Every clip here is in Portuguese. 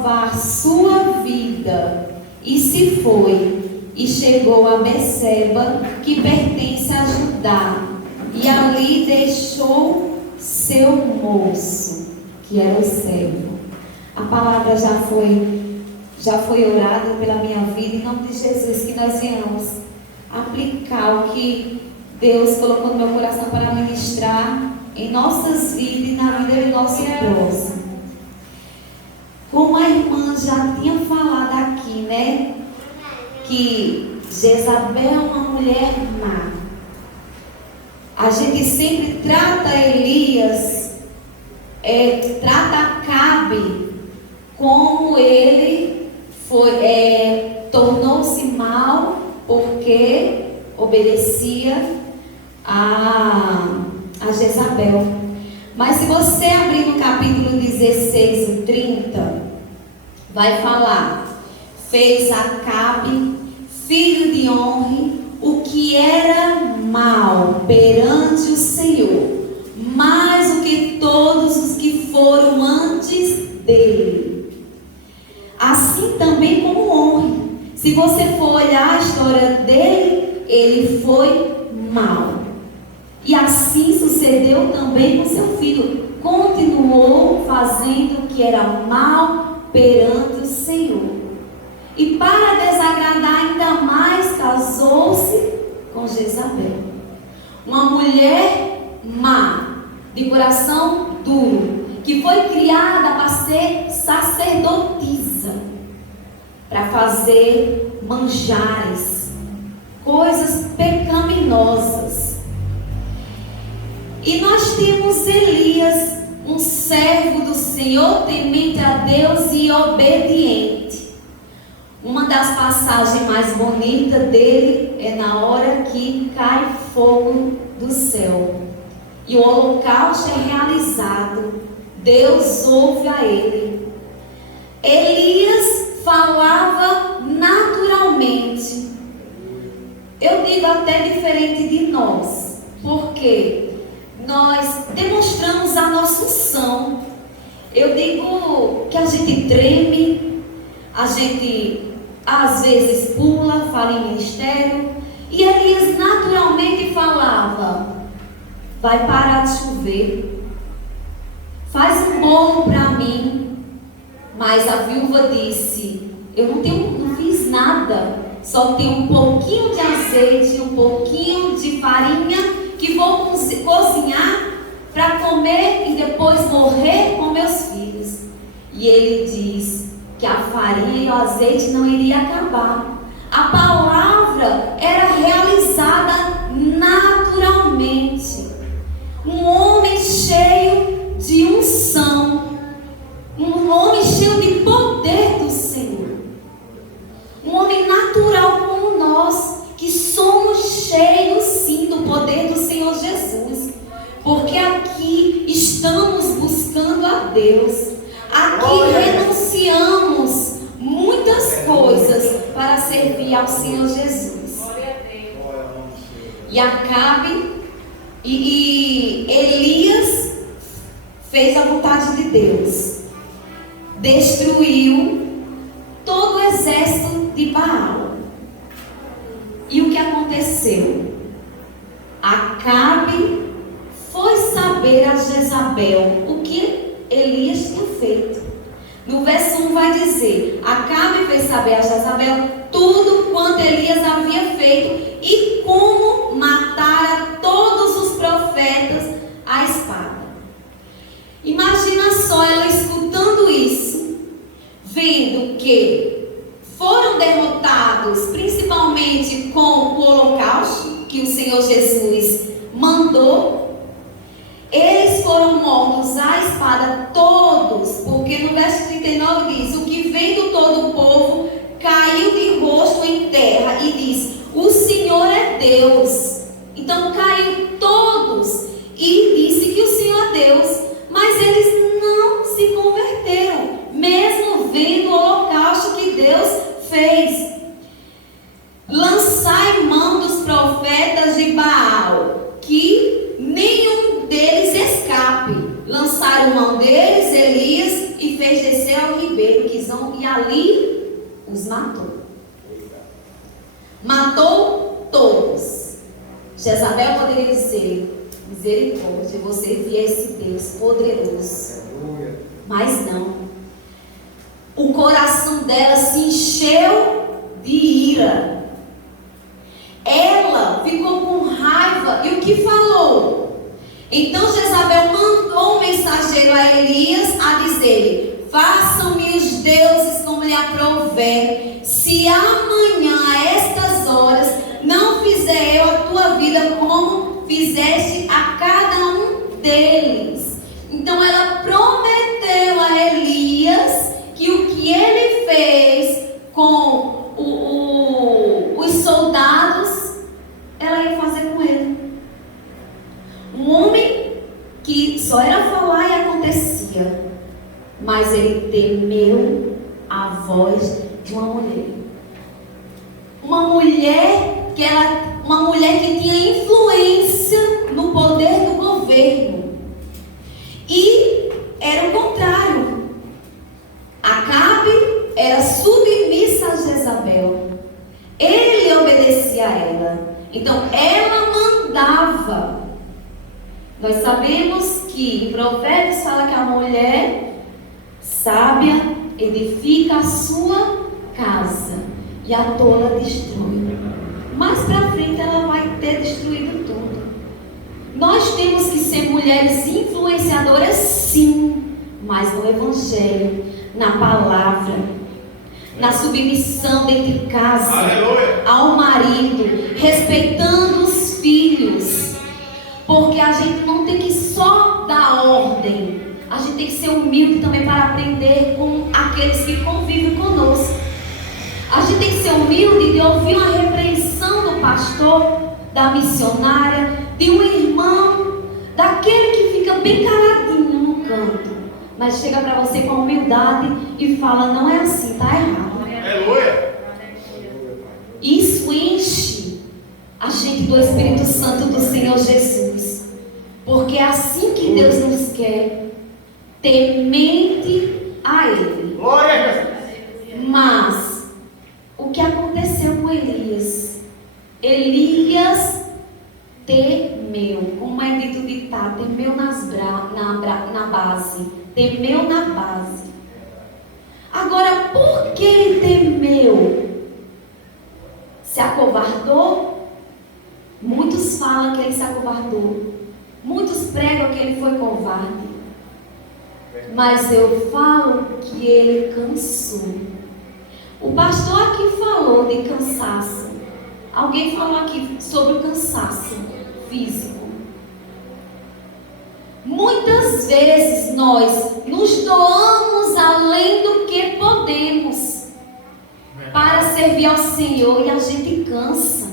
salvar sua vida, e se foi, e chegou a Beceba, que pertence a Judá, e ali deixou seu moço, que era o servo. A palavra já foi orada pela minha vida, em nome de Jesus, que nós venhamos aplicar o que Deus colocou no meu coração para ministrar em nossas vidas e na vida do nosso próximo. Como a irmã já tinha falado aqui, né? Que Jezabel é uma mulher má. A gente sempre trata Elias, trata Acabe como ele tornou-se mal porque obedecia a Jezabel. Mas se você abrir no capítulo 16, o 30, vai falar: fez Acabe, filho de Onre, o que era mal perante o Senhor, mais do que todos os que foram antes dele. Assim também como Onre. Se você for olhar a história dele, ele foi mal. E assim sucedeu também com seu filho. Continuou fazendo o que era mal perante o Senhor. E para desagradar ainda mais, casou-se com Jezabel, uma mulher má, de coração duro, que foi criada para ser sacerdotisa, para fazer manjares, coisas pecaminosas. E nós temos Elias, um servo do Senhor, temente a Deus e obediente. Uma das passagens mais bonitas dele é na hora que cai fogo do céu e o holocausto é realizado. Deus ouve a ele. Elias falava naturalmente. Eu digo até diferente de nós, porque nós demonstramos a nossa unção. Eu digo que a gente treme, a gente às vezes pula, fala em ministério. E Elias naturalmente falava: vai parar de chover, faz um bolo para mim. Mas a viúva disse: eu não fiz nada, só tenho um pouquinho de azeite, um pouquinho de farinha, que vou cozinhar para comer e depois morrer com meus filhos. E ele diz que a farinha e o azeite não iria acabar. A palavra era realizada naturalmente. Um homem cheio de unção, um homem cheio de poder do Senhor, um homem natural como nós, que somos cheios sim do poder do Senhor Jesus, porque aqui estamos buscando a Deus. Aqui renunciamos muitas coisas para servir ao Senhor Jesus. E Acabe e Elias fez a vontade de Deus. Destruiu todo o exército de Baal. E o que aconteceu? Acabe foi saber a Jezabel o que Elias tinha feito. No verso 1 vai dizer: Acabe fez saber a Jezabel tudo quanto Elias havia feito e como matara todos os profetas à espada. Imagina só ela escutando isso, vendo que foram derrotados principalmente com o holocausto que o Senhor Jesus mandou. Eles foram mortos à espada todos, porque no verso 39 diz: o que vendo todo o povo caiu de rosto em terra e diz: o Senhor é Deus. Então caiu todos e disse que o Senhor é Deus, mas eles não se converteram, mesmo vendo o holocausto que Deus fez. Lançai mão dos profetas de Baal, que nenhum deles escape. lançaram mão deles, Elias, e fez descer ao ribeiro Quizon, e ali os matou. Matou todos. Jezabel poderia dizer: misericórdia, você via esse Deus poderoso. Mas não. O coração dela se encheu de ira. Ela ficou com raiva. E o que falou? Então Jezabel mandou um mensageiro a Elias a dizer: façam-me os deuses como lhe aprouver, se amanhã a estas horas não fizer eu a tua vida como fizeste a cada um deles. Então ela prometeu a Elias que o que ele fez com os soldados, ela ia fazer com ele. Um homem que só era falar e acontecia, mas ele temeu a voz de uma mulher. Uma mulher que tinha influência no poder do governo. E era o contrário. Acabe era submissa a Jezabel. Ele obedecia a ela. Então ela mandava. Nós sabemos que em Provérbios fala que a mulher sábia edifica a sua casa e a tola destrói. Mais para frente ela vai ter destruído tudo. Nós temos que ser mulheres influenciadoras, sim, mas no Evangelho, na palavra, na submissão dentro de casa, aleluia, ao marido, respeitando os filhos, porque a gente não tem que só dar ordem, a gente tem que ser humilde também para aprender com aqueles que convivem conosco. A gente tem que ser humilde de ouvir uma repreensão do pastor, da missionária, de um irmão, daquele que fica bem caladinho no canto, mas chega para você com humildade e fala: não é assim, está errado. Aleluia. Isso enche a gente do Espírito Santo do Senhor Jesus, porque é assim que Deus nos quer, temente a Ele. Glória. Mas o que aconteceu com Elias? Elias temeu, como é dito ditado, temeu na base, temeu na base. Agora, por que ele temeu? Se acovardou? Muitos falam que ele se acovardou, muitos pregam que ele foi covarde, mas eu falo que ele cansou. O pastor aqui falou de cansaço. Alguém falou aqui sobre o cansaço físico. Muitas vezes nós nos doamos além do que podemos para servir ao Senhor e a gente cansa.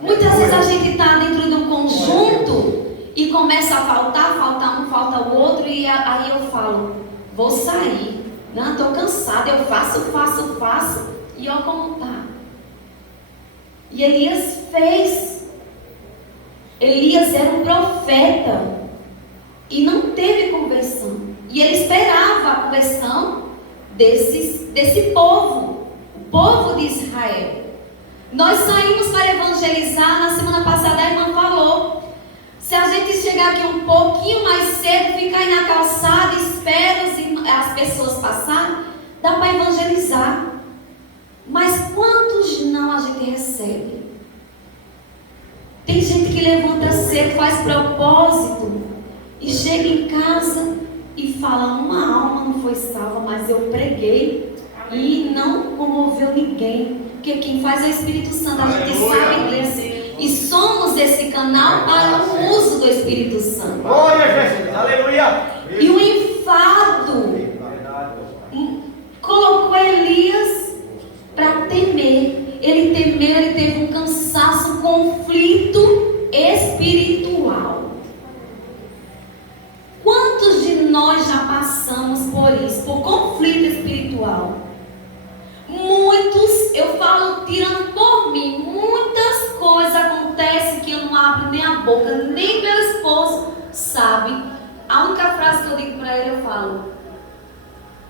Muitas vezes a gente está dentro de um conjunto e começa a faltar um, falta o outro, e aí eu falo: vou sair. Não, estou cansada, eu faço, e olha como está. E Elias fez. Elias era um profeta e não teve conversão. E ele esperava a conversão desse povo, o povo de Israel. Nós saímos para evangelizar. Na semana passada a irmã falou: se a gente chegar aqui um pouquinho mais cedo, ficar aí na calçada, espera as pessoas passarem, dá para evangelizar. Mas quantos não a gente recebe? Tem gente que levanta cedo, faz propósito e chega em casa e fala: uma alma não foi salva, mas eu preguei e não comoveu ninguém. Porque quem faz é o Espírito Santo, a gente sabe disso. E somos esse canal para o uso do Espírito Santo. Glória, Jesus, aleluia. E o enfado colocou Elias para temer. Ele temeu, ele teve um cansaço, um conflito espiritual. Quantos de nós já passamos por isso, por conflito espiritual? Muitos, eu falo tirando por mim, muitas coisas acontecem que eu não abro nem a boca, nem meu esposo sabe. A que eu digo para ele, eu falo: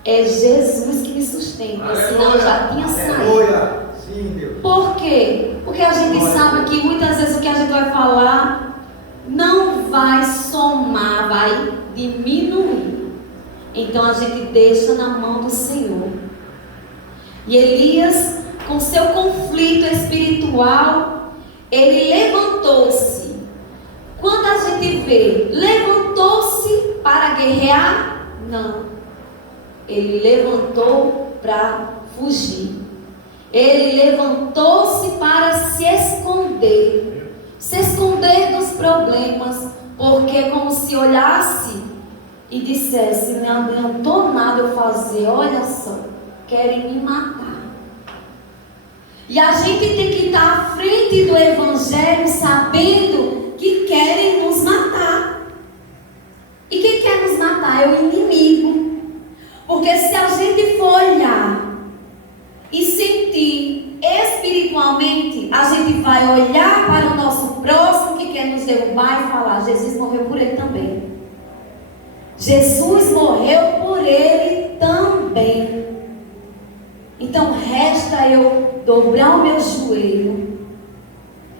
é Jesus que me sustenta, senão eu já tinha saído. Sim, Deus. Por quê? Porque a gente sabe que muitas vezes o que a gente vai falar não vai somar, vai diminuir. Então a gente deixa na mão do Senhor. E Elias, com seu conflito espiritual, ele levantou-se. Quando a gente vê, levantou-se para guerrear? Não. Ele levantou para fugir. Ele levantou-se para se esconder. Se esconder dos problemas. Porque é como se olhasse e dissesse: não adiantou nada eu fazer, olha só, querem me matar. E a gente tem que estar à frente do Evangelho sabendo que querem nos matar. E quem quer nos matar é o inimigo. Porque se a gente for olhar e sentir espiritualmente, a gente vai olhar para o nosso próximo que quer nos derrubar e falar: Jesus morreu por ele também. Jesus morreu por ele também. Então resta eu dobrar o meu joelho.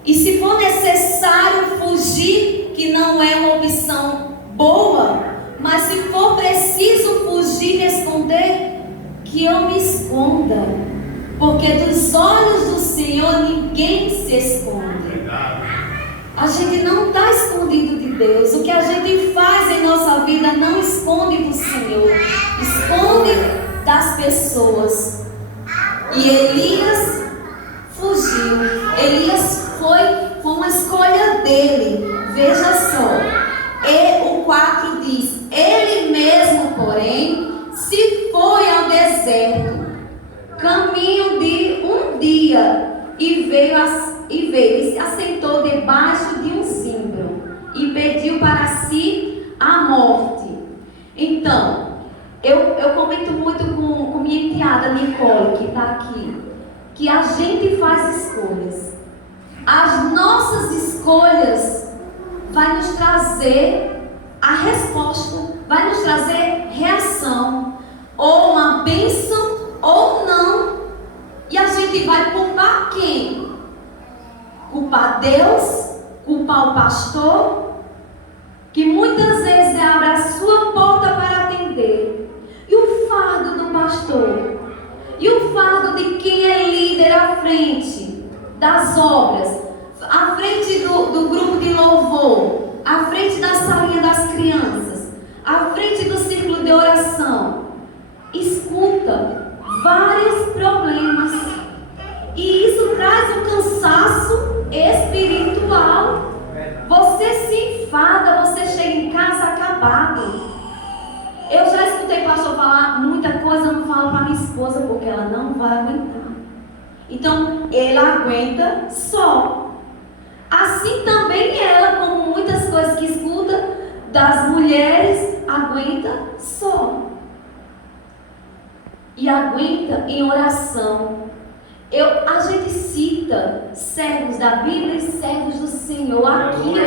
E se for necessário fugir, que não é uma opção boa, mas se for preciso fugir e esconder, que eu me esconda. Porque dos olhos do Senhor ninguém se esconde. A gente não está escondido de Deus. O que a gente faz em nossa vida não esconde do Senhor, esconde das pessoas. E Elias fugiu. Elias foi uma escolha dele. Veja só, e o 4 diz: ele mesmo, porém, se foi ao deserto, caminho de um dia, e veio e se assentou debaixo de um zimbro e pediu para si a morte. Então, eu comento muito com minha enteada Nicole, que está aqui, que a gente faz escolhas. As nossas escolhas vai nos trazer a resposta, vai nos trazer reação, ou uma bênção ou não. E a gente vai culpar quem? Culpar Deus? Culpar o pastor? Que muitas vezes abre a sua porta para atender. E o fardo do pastor? E o fardo de quem é líder à frente das obras? À frente do grupo de louvor? À frente da salinha das crianças? À frente do círculo de oração? Escuta vários problemas. E isso traz um cansaço espiritual. Você se enfada, você chega em casa acabado. Eu já escutei pastor falar muita coisa, eu não falo para minha esposa porque ela não vai aguentar. Então, ela aguenta só. Assim também ela, como muitas coisas que escuta das mulheres, aguenta só. E aguenta em oração. A gente cita servos da Bíblia e servos do Senhor aqui hoje.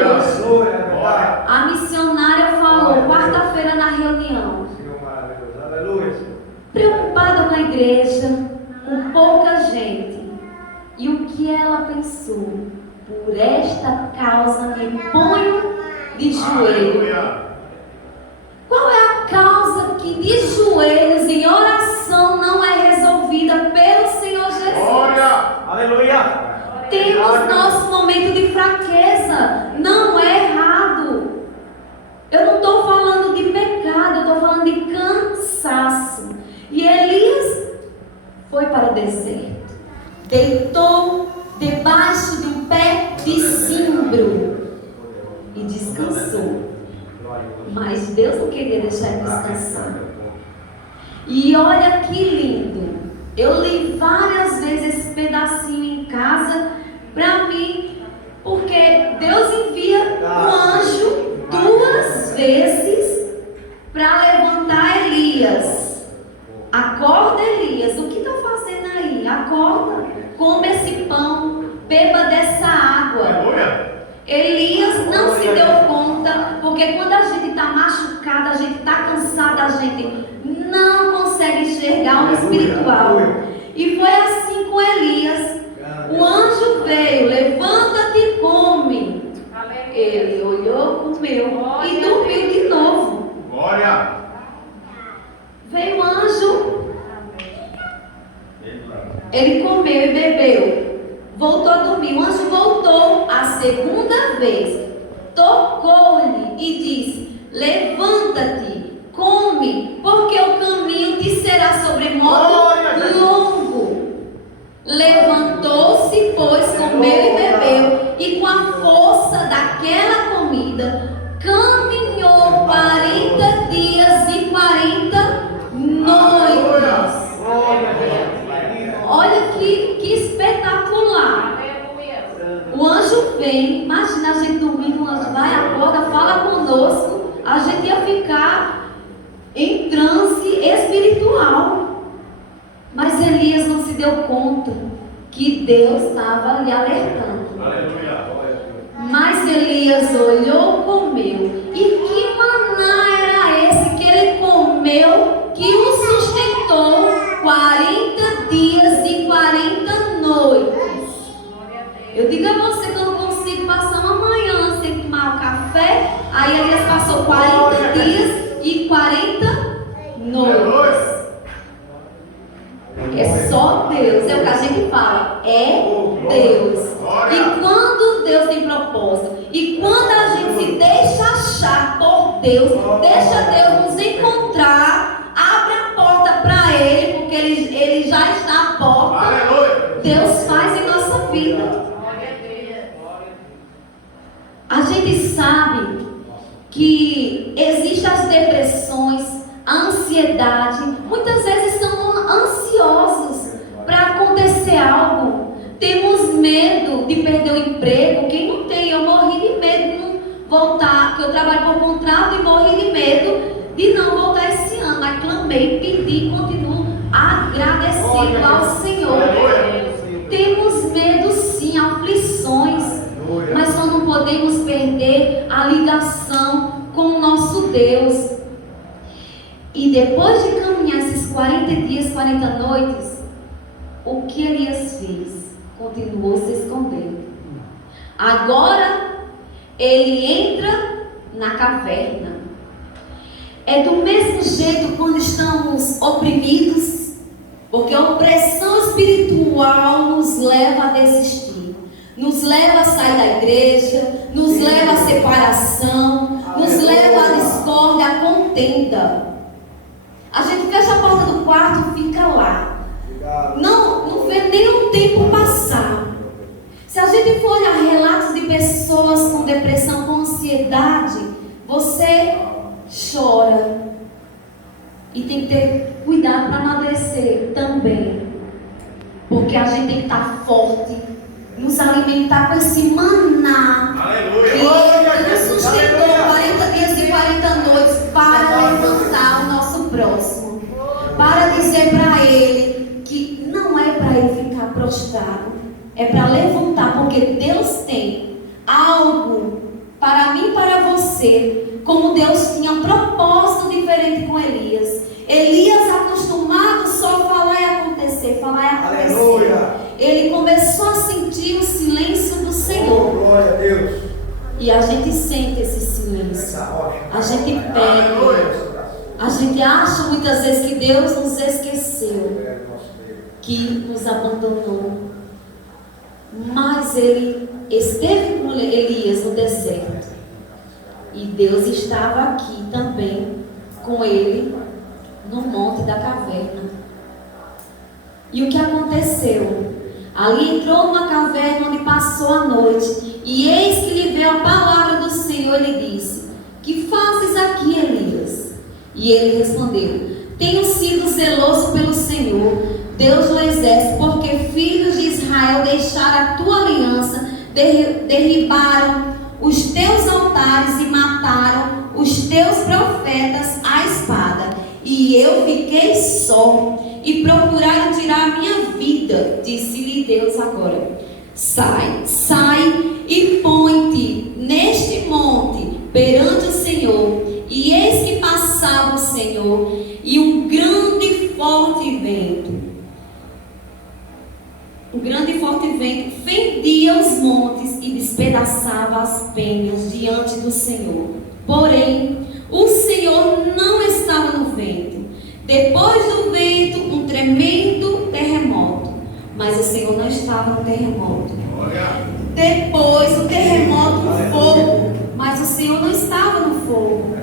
A missionária falou quarta-feira na reunião, preocupada com a igreja, com pouca gente. E o que ela pensou? Por esta causa me ponho de joelho. Qual é a causa que de joelhos em oração não é resolvida pelo Senhor Jesus? Aleluia! Temos nosso momento de fraqueza. Não é errado. Eu não estou falando de pecado, eu estou falando de cansaço. E Elias foi para o deserto. Deitou debaixo de um pé de zimbro e descansou. Mas Deus não queria deixar ele descansar. E olha que lindo. Eu li várias vezes esse pedacinho em casa para mim, porque Deus envia um anjo 2 vezes para levantar Elias. Acorda, Elias. O que está fazendo aí? Acorda, come esse pão, beba dessa água. Elias não se deu conta, porque Porque quando a gente está machucada, a gente está cansada, a gente não consegue enxergar o espiritual. E foi assim com Elias. O anjo veio, levanta-te e come. Ele olhou, comeu e dormiu de novo. Glória. Veio o anjo, ele comeu e bebeu, voltou a dormir. O anjo voltou a segunda vez, tocou-lhe e disse: levanta-te, come, porque o caminho te será sobremodo longo. Levantou-se, pois, comeu e bebeu, e com a força daquela comida caminhou 40 dias e 40 noites. Olha que espetacular. O anjo vem, imagina a gente dormindo, o anjo vai, acorda, fala conosco, a gente ia ficar em transe espiritual. Mas Elias não se deu conta que Deus estava lhe alertando. Mas Elias olhou, comeu. E que maná era esse que ele comeu, que o sustentou 40 dias e 40 noites? Eu digo a você que eu não consigo passar uma manhã sem tomar o café. Aí Elias passou 40 dias e 40 noites. É só Deus, é o que a gente fala, é Deus. E quando Deus tem propósito, e quando a gente se deixa achar por Deus, deixa Deus nos encontrar, abre a porta para Ele, porque Ele já está à porta. Deus faz em nossa vida. A gente sabe que existem as depressões, a ansiedade. Muitas vezes estamos ansiosos para acontecer algo. Temos medo de perder o emprego. Quem não tem? Eu morri de medo de não voltar, porque eu trabalho por contrato, e morri de medo de não voltar esse ano. Mas clamei, pedi e continuo agradecido ao Senhor. Temos medo sim, aflições, mas só não podemos perder a ligação com o nosso Deus. E depois de caminhar esses 40 dias, 40 noites, o que Elias fez? Continuou se escondendo. Agora ele entra na caverna. É do mesmo jeito quando estamos oprimidos, porque a opressão espiritual nos leva a desistir, nos leva a sair da igreja, nos leva à separação, nos leva à discórdia, à contenda. A gente fecha a porta do quarto e fica lá. Não vê nem o tempo passar. Se a gente for olhar relatos de pessoas com depressão, com ansiedade, você chora. E tem que ter cuidado para não adoecer também. Porque a gente tem que estar forte, nos alimentar com esse maná. Que nos sustentou 40 dias e 40 noites para levantar o nosso próximo, para dizer para ele que não é para ele ficar prostrado, é para levantar, porque Deus tem algo para mim e para você, como Deus tinha um propósito diferente com Elias. Elias, acostumado só a falar e acontecer, falar e acontecer. Aleluia. Ele começou a sentir o silêncio do Senhor. Glória a Deus. E a gente sente esse silêncio. A gente pede. A gente acha muitas vezes que Deus nos esqueceu, que nos abandonou. Mas ele esteve com Elias no deserto. E Deus estava aqui também com ele no monte da caverna. E o que aconteceu? Ali entrou numa caverna onde passou a noite. E eis que lhe veio a palavra do Senhor. Ele disse: que fazes aqui, Elias? E ele respondeu: tenho sido zeloso pelo Senhor, Deus do exército, porque filhos de Israel deixaram a tua aliança, derribaram os teus altares e mataram os teus profetas à espada. E eu fiquei só, e procuraram tirar a minha vida. Disse-lhe Deus agora: sai e põe-te neste monte, perante o Senhor, e eis que passava o Senhor, e um grande e forte vento fendia os montes e despedaçava as penhas diante do Senhor. Porém, o Senhor não estava no vento. Depois do vento, um tremendo terremoto. Mas o Senhor não estava no terremoto. Depois do terremoto, um fogo. Mas o Senhor não estava no fogo.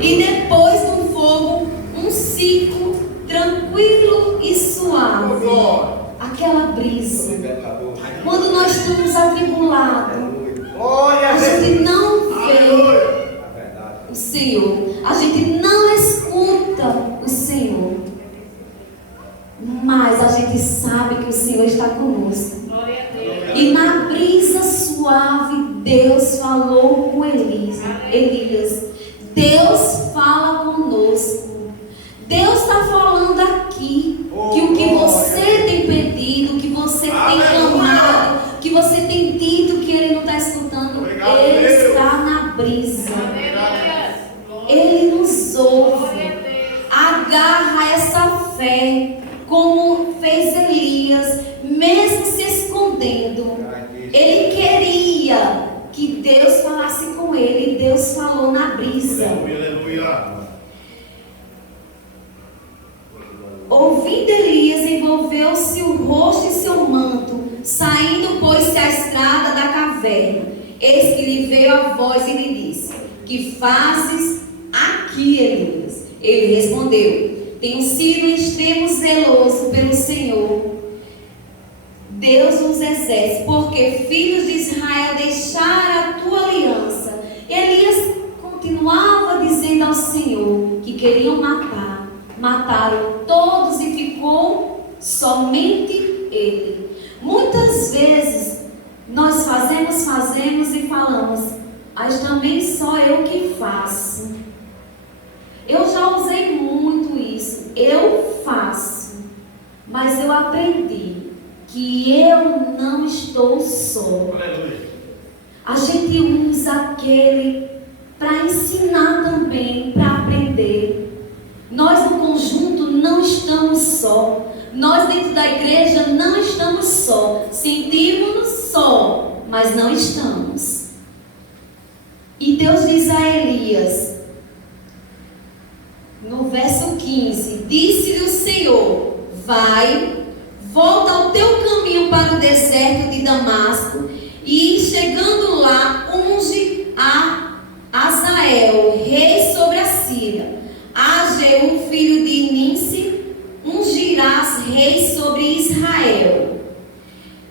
E depois do fogo, um ciclo tranquilo e suave. Aquela brisa. Quando nós estamos atribulados, a gente não vê o Senhor. A gente não escuta o Senhor. Mas a gente sabe que o Senhor está conosco. E na brisa suave, Deus falou com Elias. Deus fala conosco. Deus está falando aqui que o que você tem pedido, o que você tem clamado, o que você tem dito que Ele não está escutando, Ele está na brisa. Ele nos ouve. Agarra essa fé, como fez Elias, mesmo se escondendo. Ele queria que Deus falasse com ele, e Deus falou na brisa. Ouvindo Elias, envolveu-se o rosto em seu manto, saindo, pôs-se à estrada da caverna. Eis que lhe veio a voz e lhe disse: que fazes aqui, Elias? Ele respondeu: tenho sido em extremo zeloso pelo Senhor, Deus dos exércitos, porque filhos de Israel deixaram a tua aliança. Elias continuava dizendo ao Senhor que queriam matar. Mataram todos e ficou somente ele. Muitas vezes nós fazemos e falamos: mas também só eu que faço. Eu já usei muito isso. Eu faço. Mas eu aprendi que eu não estou só. A gente usa aquele para ensinar também, para aprender. Nós no conjunto não estamos só. Nós dentro da igreja não estamos só. Sentimos-nos só, mas não estamos. E Deus diz a Elias, no verso 15: disse-lhe o Senhor: vai, volta ao teu caminho para o deserto de Damasco, e chegando lá, unge a Azael, rei sobre a Síria. A Jeú, filho de Ninsi, ungirás rei sobre Israel.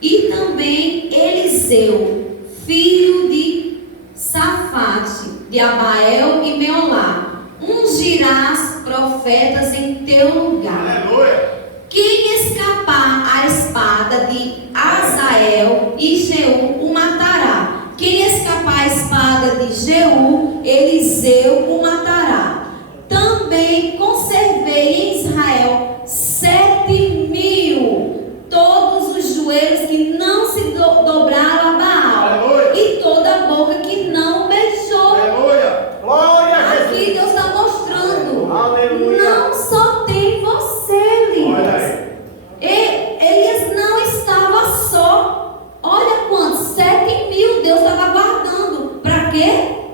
E também Eliseu, filho de Safate, de Abael e Meolá, ungirás profetas em teu lugar. Aleluia. Quem escapar à espada de Azael e Jeú o matará. Quem escapar à espada de Jeú, Eliseu o matará. Também conservei em Israel 7.000, todos os joelhos que não se dobraram a Baal. Aleluia. E toda a boca que não beijou. Aleluia. Glória a Jesus. Aqui Deus está mostrando. Aleluia. Não só tem você, Elias. Elias não estava só. Olha quantos, 7.000 Deus estava guardando. Para quê?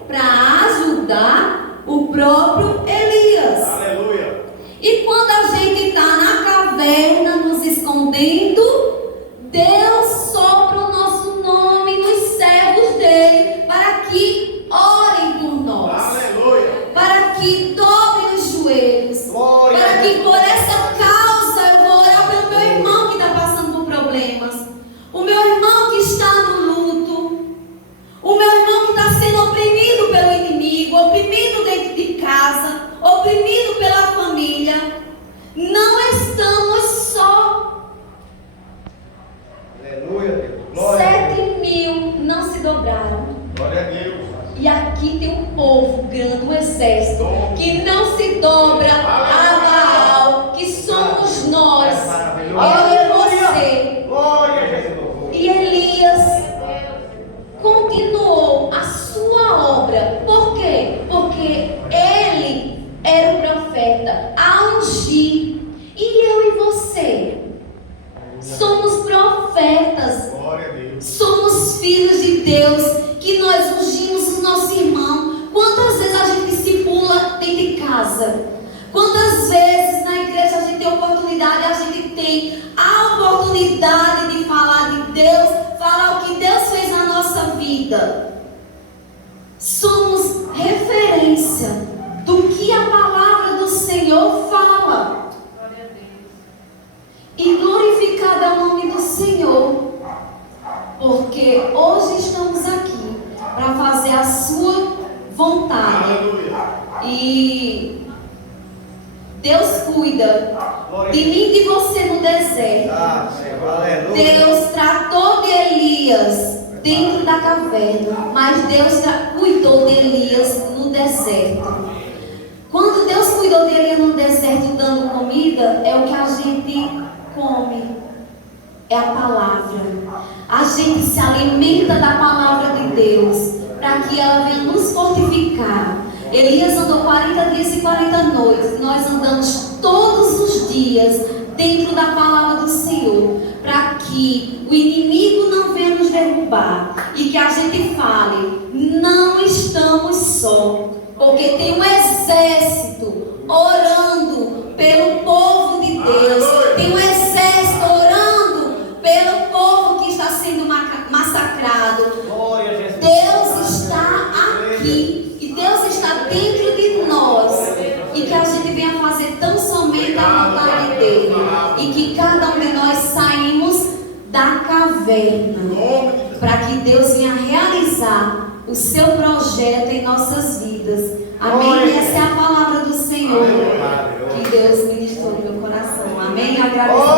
Para ajudar o profeta, a ungir. E eu e você somos profetas, somos filhos de Deus, que nós ungimos o nosso irmão. Quantas vezes a gente discipula dentro de casa? Quantas vezes na igreja a gente tem oportunidade, a gente tem a oportunidade de falar de Deus, falar o que Deus fez na nossa vida? Somos referência do que a palavra do Senhor fala. E glorificado é o nome do Senhor, porque hoje estamos aqui para fazer a sua vontade. E Deus cuida de mim e de você no deserto. Deus tratou de Elias dentro da caverna, mas Deus cuidou de Elias no deserto. Quando Deus cuidou de Elias no deserto dando comida, é o que a gente come, é a palavra. A gente se alimenta da palavra de Deus para que ela venha nos fortificar. Elias andou 40 dias e 40 noites. Nós andamos todos os dias dentro da palavra do Senhor, para que o inimigo não venha nos derrubar e que a gente fale: não estamos só, porque tem um exército orando pelo povo de Deus. Tem um exército orando pelo povo que está sendo massacrado. Deus está aqui e Deus está dentro de nós, e que a gente venha fazer tão somente a vontade dele, e que cada um de nós saímos da caverna para que Deus venha realizar o seu projeto em nossas vidas. Amém? Essa é a palavra do Senhor que Deus ministrou no meu coração. Amém? Agradeço.